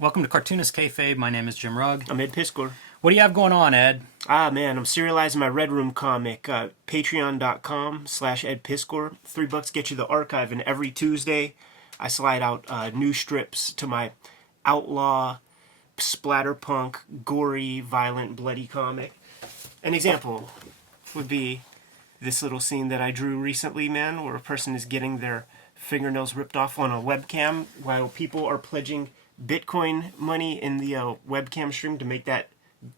Welcome to Cartoonist Kayfabe. My name is Jim Rugg. I'm Ed Piscor. What do you have going on, Ed? Man, I'm serializing my Red Room comic. Patreon.com/Ed Piscor. $3 get you the archive, and every Tuesday I slide out new strips to my outlaw, splatterpunk, gory, violent, bloody comic. An example would be this little scene that I drew recently, man, where a person is getting their fingernails ripped off on a webcam while people are pledging Bitcoin money in the webcam stream to make that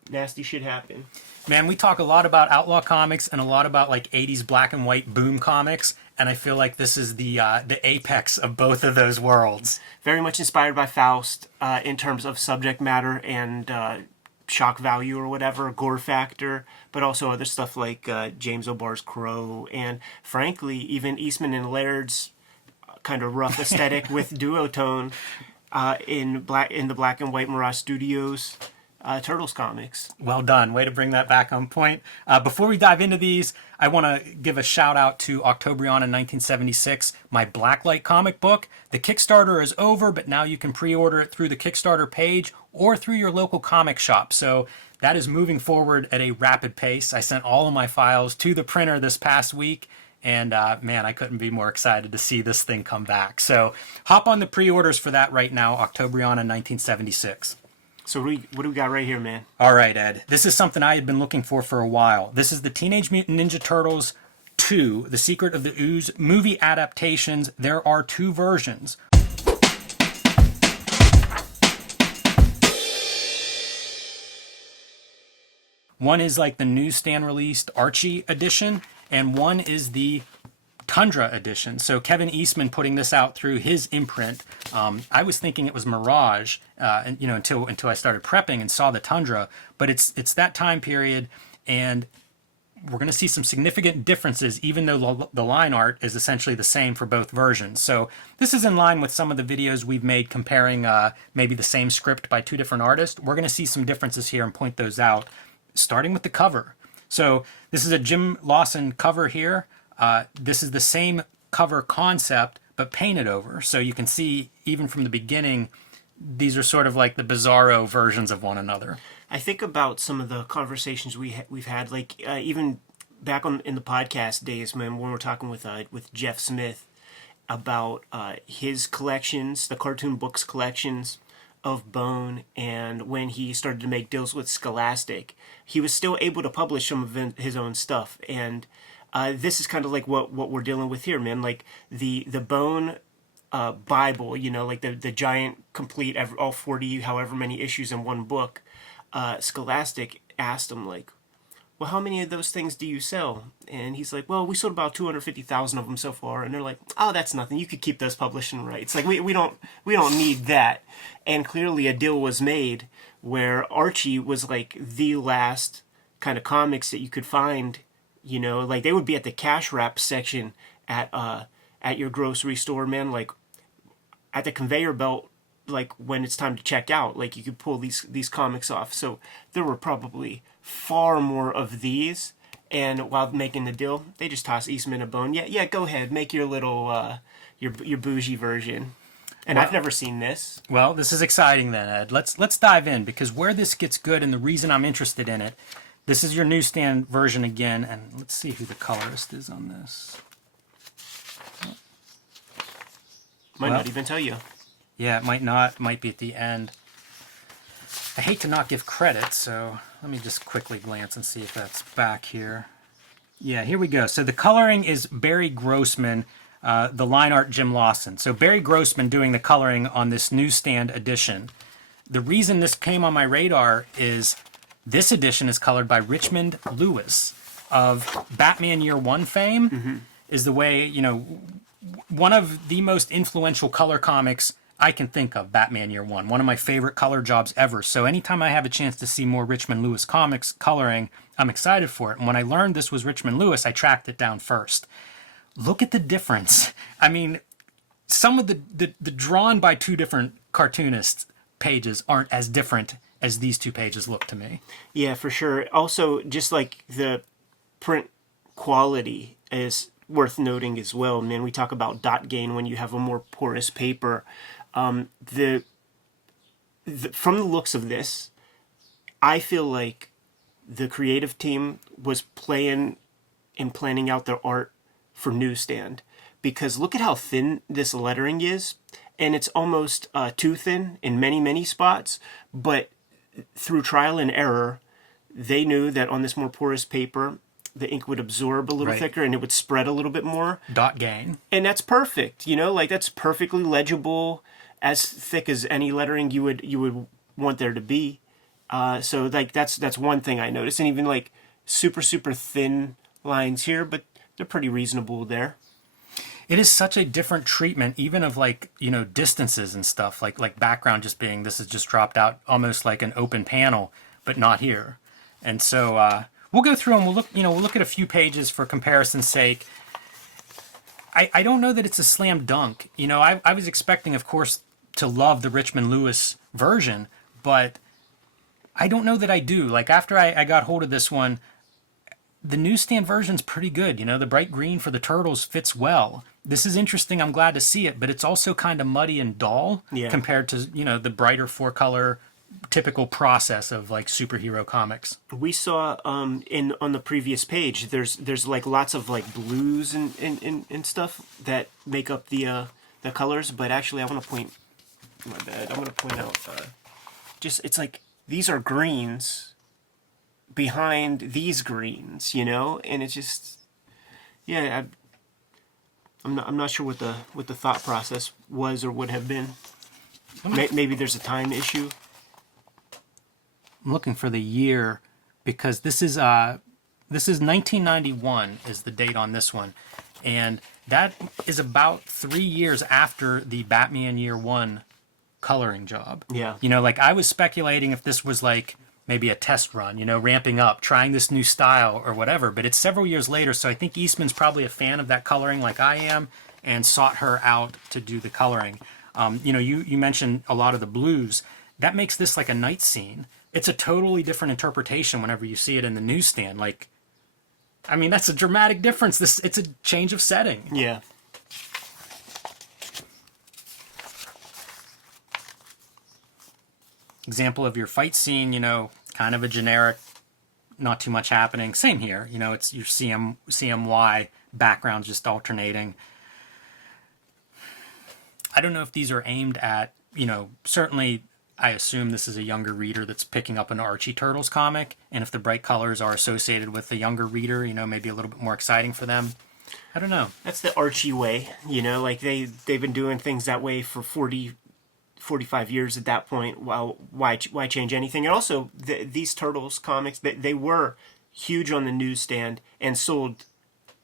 nasty shit happen. Man, we talk a lot about outlaw comics and a lot about like 80s black and white boom comics, and I feel like this is the apex of both of those worlds. Very much inspired by Faust in terms of subject matter and shock value or whatever, gore factor, but also other stuff like James O'Barr's Crow, and frankly, even Eastman and Laird's kind of rough aesthetic with duotone in the Black and White Mirage Studios Turtles comics. Well done. Way to bring that back on point. Before we dive into these, I want to give a shout out to Octobrion in 1976, my Blacklight comic book. The Kickstarter is over, but now you can pre-order it through the Kickstarter page or through your local comic shop. So that is moving forward at a rapid pace. I sent all of my files to the printer this past week. And man, I couldn't be more excited to see this thing come back. So hop on the pre-orders for that right now, Octobrion in 1976. So what do we got right here, man? All right, Ed. This is something I had been looking for a while. This is the Teenage Mutant Ninja Turtles 2, The Secret of the Ooze movie adaptations. There are two versions. One is like the newsstand released Archie edition, and one is the Tundra edition. So Kevin Eastman putting this out through his imprint. I was thinking it was Mirage, until I started prepping and saw the Tundra. But it's that time period, and we're going to see some significant differences, even though the line art is essentially the same for both versions. So this is in line with some of the videos we've made comparing maybe the same script by two different artists. We're going to see some differences here and point those out, starting with the cover. So this is a Jim Lawson cover here. This is the same cover concept, but painted over. So you can see, even from the beginning, these are sort of like the bizarro versions of one another. I think about some of the conversations we've had, like even back in the podcast days, man, when we're talking with Jeff Smith about his collections, the cartoon books collections of Bone, and when he started to make deals with Scholastic, he was still able to publish some of his own stuff. And this is kind of like what we're dealing with here, man. Like the Bone Bible, like the giant, complete, all 40, however many issues in one book. Scholastic asked him, like, well, how many of those things do you sell? And he's like, well, we sold about 250,000 of them so far. And they're like, oh, that's nothing. You could keep those publishing rights. Like, we don't need that. And clearly a deal was made where Archie was like the last kind of comics that you could find, like they would be at the cash wrap section at your grocery store, man, like at the conveyor belt, like when it's time to check out, like you could pull these comics off. So there were probably far more of these, and while making the deal, they just toss Eastman a bone. Yeah, go ahead, make your little your bougie version. And well, I've never seen this. Well, this is exciting then, Ed. Let's dive in, because where this gets good, and the reason I'm interested in it, this is your newsstand version again, and let's see who the colorist is on this. Might not even tell you. Yeah, it might not. It might be at the end. I hate to not give credit, so let me just quickly glance and see if that's back here. Yeah, here we go. So the coloring is Barry Grossman, the line art Jim Lawson. So Barry Grossman doing the coloring on this newsstand edition. The reason this came on my radar is this edition is colored by Richmond Lewis of Batman Year One fame. Mm-hmm. Is the way, one of the most influential color comics I can think of, Batman Year One of my favorite color jobs ever. So anytime I have a chance to see more Richmond Lewis comics coloring, I'm excited for it. And when I learned this was Richmond Lewis, I tracked it down first. Look at the difference. I mean, some of the drawn by two different cartoonists pages aren't as different as these two pages look to me. Yeah, for sure. Also, just like the print quality is worth noting as well. Man, we talk about dot gain when you have a more porous paper. The from the looks of this, I feel like the creative team was planning out their art for newsstand, because look at how thin this lettering is, and it's almost too thin in many spots. But through trial and error, they knew that on this more porous paper, the ink would absorb a little thicker and it would spread a little bit more. Dot gain. And that's perfect, like that's perfectly legible, as thick as any lettering you would want there to be. So like that's one thing I noticed, and even like super thin lines here, but they're pretty reasonable there. It is such a different treatment, even of like, distances and stuff, like background just being, this is just dropped out almost like an open panel, but not here. And so we'll go through and we'll look at a few pages for comparison's sake. I don't know that it's a slam dunk. I was expecting, of course, to love the Richmond Lewis version, but I don't know that I do. Like after I got hold of this one, the newsstand version's pretty good. The bright green for the turtles fits well. This is interesting. I'm glad to see it, but it's also kind of muddy and dull compared to, the brighter 4-color typical process of like superhero comics. We saw on the previous page, there's like lots of like blues and stuff that make up the colors, but actually I want to point out it's like these are greens behind these greens, and it's just I'm not sure what the thought process was or would have been. Maybe there's a time issue. I'm looking for the year because this is 1991 is the date on this one, and that is about 3 years after the Batman Year One coloring job. Yeah. Like I was speculating if this was like maybe a test run, ramping up, trying this new style or whatever, but it's several years later, so I think Eastman's probably a fan of that coloring like I am and sought her out to do the coloring. You mentioned a lot of the blues. That makes this like a night scene. It's a totally different interpretation whenever you see it in the newsstand. Like, I mean, that's a dramatic difference. It's a change of setting. Yeah. Example of your fight scene, kind of a generic, not too much happening. Same here, it's your CMY background just alternating. I don't know if these are aimed at, certainly I assume this is a younger reader that's picking up an Archie Turtles comic, and if the bright colors are associated with the younger reader, maybe a little bit more exciting for them. I don't know. That's the Archie way, like they've been doing things that way for 45 years at that point. Well, why change anything? And also, these Turtles comics, they were huge on the newsstand and sold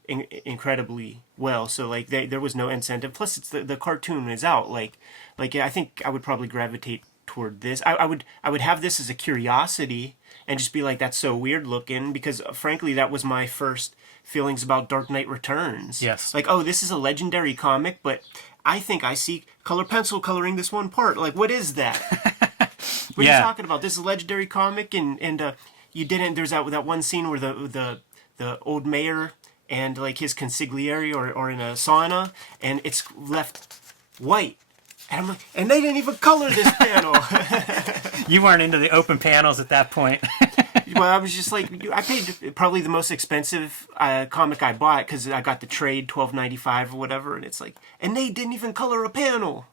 incredibly well. So like there was no incentive. Plus, it's the cartoon is out. Like I think I would probably gravitate toward this. I would have this as a curiosity and just be like, that's so weird looking, because frankly that was my first feelings about Dark Knight Returns. Yes. Like, oh, this is a legendary comic, but I think I see color pencil coloring this one part. Like, what is that? What are you talking about? This is a legendary comic, and you didn't. There's that one scene where the old mayor and like his consigliere or in a sauna, and it's left white. And I'm like, and they didn't even color this panel. You weren't into the open panels at that point. Well, I was just like, I paid probably the most expensive comic I bought because I got the trade $12.95 or whatever, and it's like, and they didn't even color a panel.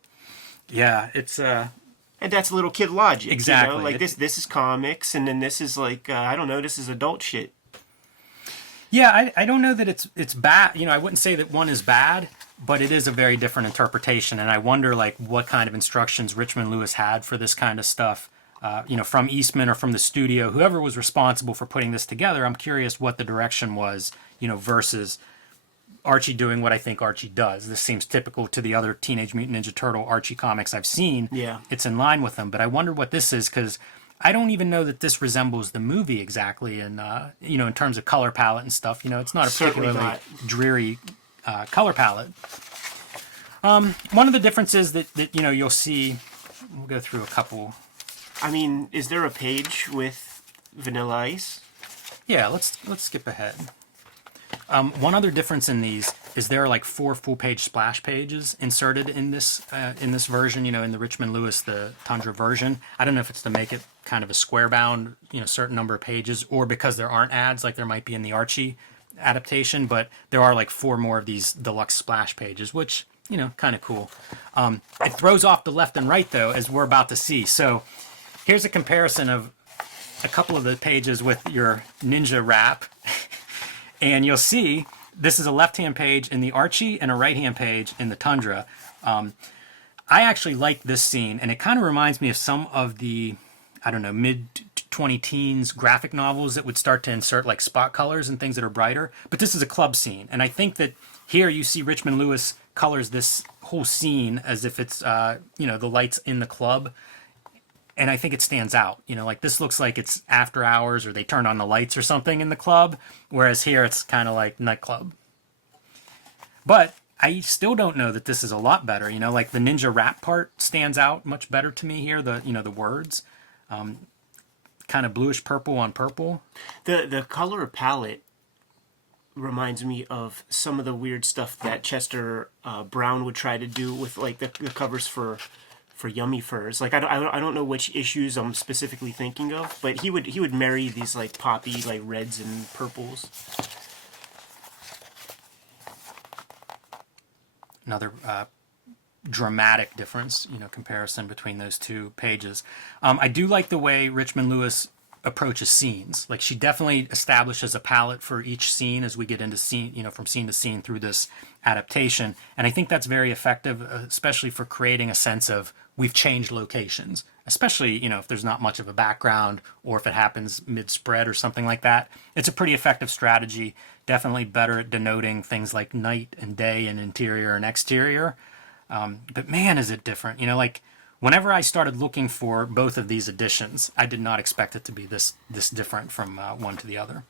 Yeah, it's and that's little kid logic. Exactly. Like this is comics, and then this is like I don't know, this is adult shit. Yeah, I don't know that it's bad. I wouldn't say that one is bad, but it is a very different interpretation, and I wonder like what kind of instructions Richmond Lewis had for this kind of stuff. From Eastman or from the studio, whoever was responsible for putting this together. I'm curious what the direction was, versus Archie doing what I think Archie does. This seems typical to the other Teenage Mutant Ninja Turtle Archie comics I've seen. Yeah. It's in line with them, but I wonder what this is, because I don't even know that this resembles the movie exactly, and in terms of color palette and stuff. It's not a particularly dreary color palette. One of the differences that you'll see, we'll go through a couple. I mean, is there a page with Vanilla Ice? Yeah, let's skip ahead. One other difference in these, is there are like 4 full-page splash pages inserted in this version, in the Richmond Lewis, the Tundra version. I don't know if it's to make it kind of a square-bound, certain number of pages, or because there aren't ads like there might be in the Archie adaptation, but there are like 4 more of these deluxe splash pages, which, kind of cool. It throws off the left and right, though, as we're about to see. So here's a comparison of a couple of the pages with your ninja wrap, and you'll see this is a left-hand page in the Archie and a right-hand page in the Tundra. I actually like this scene, and it kind of reminds me of some of the, mid-20-teens graphic novels that would start to insert like spot colors and things that are brighter. But this is a club scene, and I think that here you see Richmond Lewis colors this whole scene as if it's, the lights in the club. And I think it stands out. Like this looks like it's after hours or they turned on the lights or something in the club, whereas here it's kind of like nightclub. But I still don't know that this is a lot better. Like the ninja rap part stands out much better to me here. The words, kind of bluish purple on purple. The color palette reminds me of some of the weird stuff that Chester Brown would try to do with like the covers for Yummy Furs. Like I don't know which issues I'm specifically thinking of, but he would marry these like poppy like reds and purples. Another dramatic difference, comparison between those 2 pages. I do like the way Richmond Lewis approaches scenes. Like she definitely establishes a palette for each scene as we get into scene, from scene to scene through this adaptation. And I think that's very effective, especially for creating a sense of we've changed locations, especially, if there's not much of a background or if it happens mid-spread or something like that. It's a pretty effective strategy, definitely better at denoting things like night and day and interior and exterior. But man, is it different. Like whenever I started looking for both of these editions, I did not expect it to be this different from one to the other.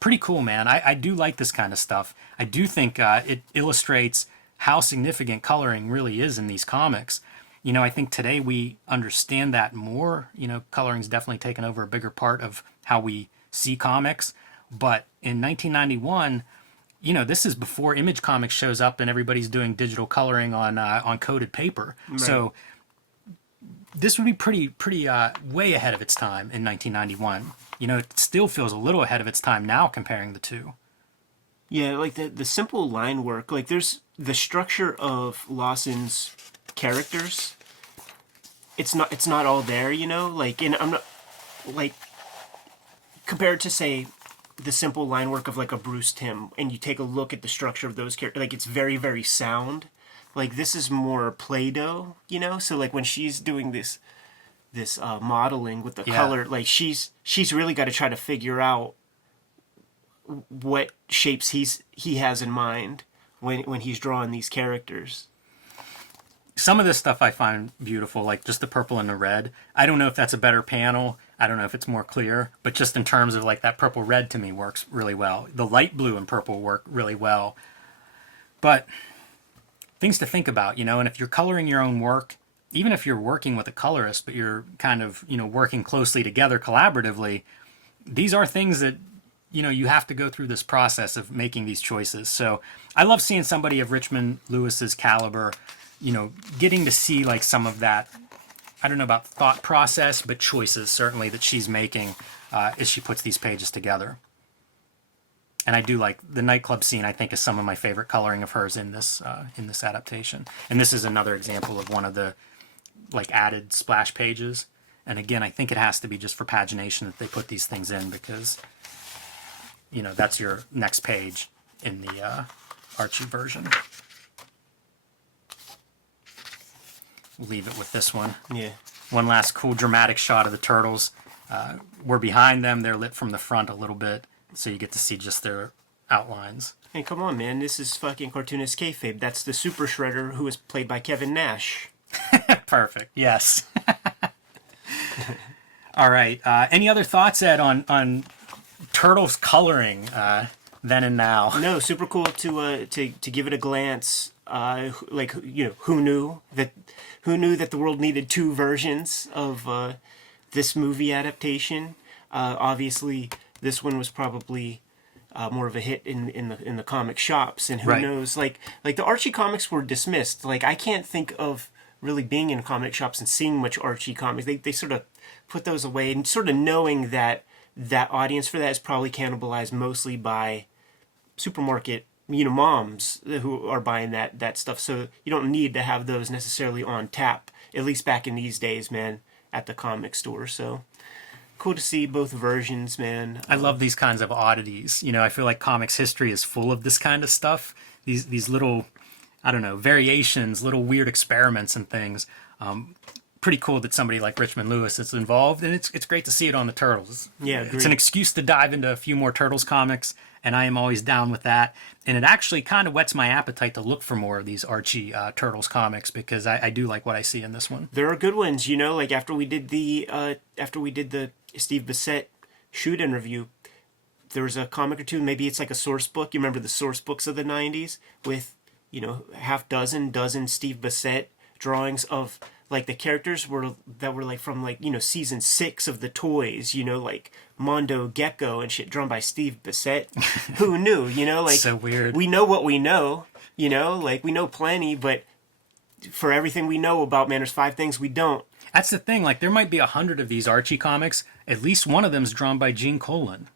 Pretty cool, man. I do like this kind of stuff. I do think it illustrates how significant coloring really is in these comics. I think today we understand that more. Coloring's definitely taken over a bigger part of how we see comics. But in 1991, this is before Image Comics shows up and everybody's doing digital coloring on coated paper. Right. So this would be pretty way ahead of its time in 1991. It still feels a little ahead of its time now comparing the 2. Yeah, like the simple line work. Like there's the structure of Lawson's characters. It's not all there, like, and I'm not like compared to say the simple line work of like a Bruce Timm, and you take a look at the structure of those characters, like it's very, very sound. Like this is more Play-Doh, so like when she's doing this modeling with the color, like she's really got to try to figure out what shapes he has in mind when he's drawing these characters. Some of this stuff I find beautiful, like just the purple and the red. I don't know if that's a better panel. I don't know if it's more clear, but just in terms of like that purple red to me works really well. The light blue and purple work really well. But things to think about, and if you're coloring your own work, even if you're working with a colorist, but you're kind of, working closely together collaboratively, these are things that, you have to go through this process of making these choices. So I love seeing somebody of Richmond Lewis's caliber, getting to see like some of that, I don't know about thought process, but choices certainly that she's making as she puts these pages together. And I do like the nightclub scene. I think is some of my favorite coloring of hers in this adaptation. And this is another example of one of the like added splash pages. And again, I think it has to be just for pagination that they put these things in because, that's your next page in the Archie version. Leave it with this one. Yeah. One last cool dramatic shot of the turtles. We're behind them. They're lit from the front a little bit, so you get to see just their outlines. Hey, come on, man. This is fucking Cartoonist Kayfabe. That's the Super Shredder who was played by Kevin Nash. Perfect. Yes. All right. Any other thoughts, Ed, on turtles coloring then and now? No, super cool to give it a glance. Who knew that the world needed 2 versions of this movie adaptation? Obviously, this one was probably more of a hit in the comic shops. And who Right. knows, like the Archie comics were dismissed. Like I can't think of really being in comic shops and seeing much Archie comics. They sort of put those away, and sort of knowing that that audience for that is probably cannibalized mostly by supermarket, moms who are buying that stuff. So you don't need to have those necessarily on tap, at least back in these days, man, at the comic store. So cool to see both versions, man. I love these kinds of oddities. I feel like comics history is full of this kind of stuff. These little, I don't know, variations, little weird experiments and things. Pretty cool that somebody like Richmond Lewis is involved, and it's great to see it on the Turtles. Yeah, It's an excuse to dive into a few more Turtles comics, and I am always down with that. And it actually kind of whets my appetite to look for more of these Archie Turtles comics, because I do like what I see in this one. There are good ones, like after we did the Steve Bissett shoot-in review, there was a comic or two, maybe it's like a source book. You remember the source books of the 90s with, dozen Steve Bissett drawings of like the characters were like from like, season 6 of the toys, like Mondo Gecko and shit, drawn by Steve Bissett. Who knew, like So weird. We know what we know, like we know plenty, but for everything we know about man, there's 5 things we don't. That's the thing. Like, there might be 100 of these Archie comics. At least one of them is drawn by Gene Colan.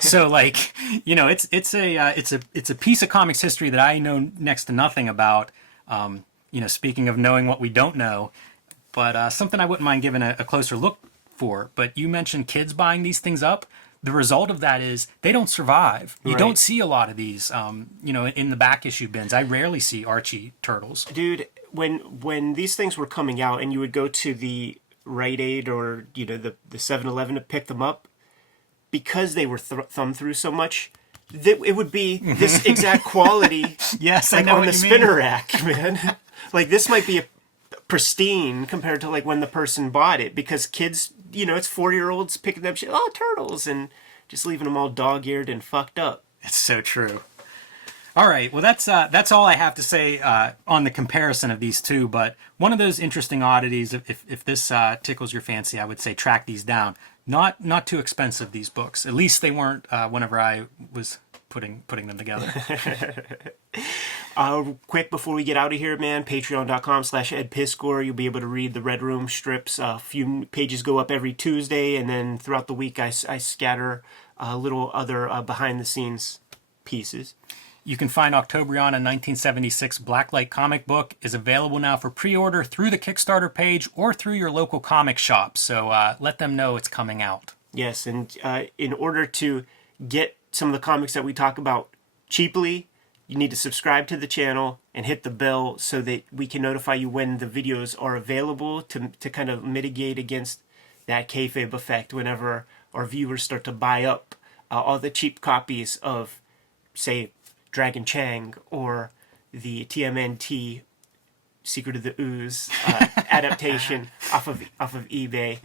So, like, it's a piece of comics history that I know next to nothing about. Speaking of knowing what we don't know, but something I wouldn't mind giving a closer look for. But you mentioned kids buying these things up. The result of that is they don't survive. You don't see a lot of these, in the back issue bins. I rarely see Archie Turtles. Dude, when these things were coming out and you would go to the Rite Aid or, the 7-Eleven to pick them up, because they were thumbed through so much, it would be this exact quality. Yes, like I know on what the you spinner mean. rack, man. Like this might be pristine compared to like when the person bought it, because kids, it's 4-year-olds picking up shit, oh, turtles, and just leaving them all dog-eared and fucked up. It's so true. All right, well, that's all I have to say on the comparison of these two. But one of those interesting oddities, if this tickles your fancy, I would say track these down. Not too expensive, these books. At least they weren't whenever I was putting them together. Quick before we get out of here, man, patreon.com/edpiscore. You'll be able to read the Red Room strips. A few pages go up every Tuesday, and then throughout the week I scatter little other behind-the-scenes pieces. You can find Octobrion, a 1976 blacklight comic book, is available now for pre-order through the Kickstarter page or through your local comic shop. So let them know it's coming out. Yes, and in order to get some of the comics that we talk about cheaply, you need to subscribe to the channel and hit the bell so that we can notify you when the videos are available to kind of mitigate against that kayfabe effect whenever our viewers start to buy up all the cheap copies of, say, Dragon Chang or the TMNT Secret of the Ooze adaptation off of eBay.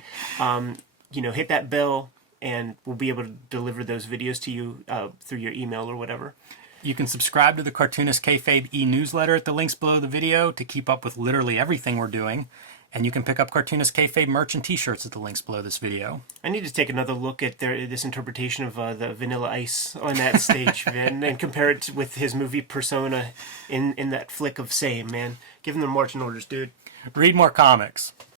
Hit that bell and we'll be able to deliver those videos to you through your email or whatever. You can subscribe to the Cartoonist Kayfabe e-newsletter at the links below the video to keep up with literally everything we're doing. And you can pick up Cartoonist Kayfabe merch and t-shirts at the links below this video. I need to take another look at this interpretation of the Vanilla Ice on that stage, man, and compare it with his movie Persona in that flick of same, man. Give him the marching orders, dude. Read more comics.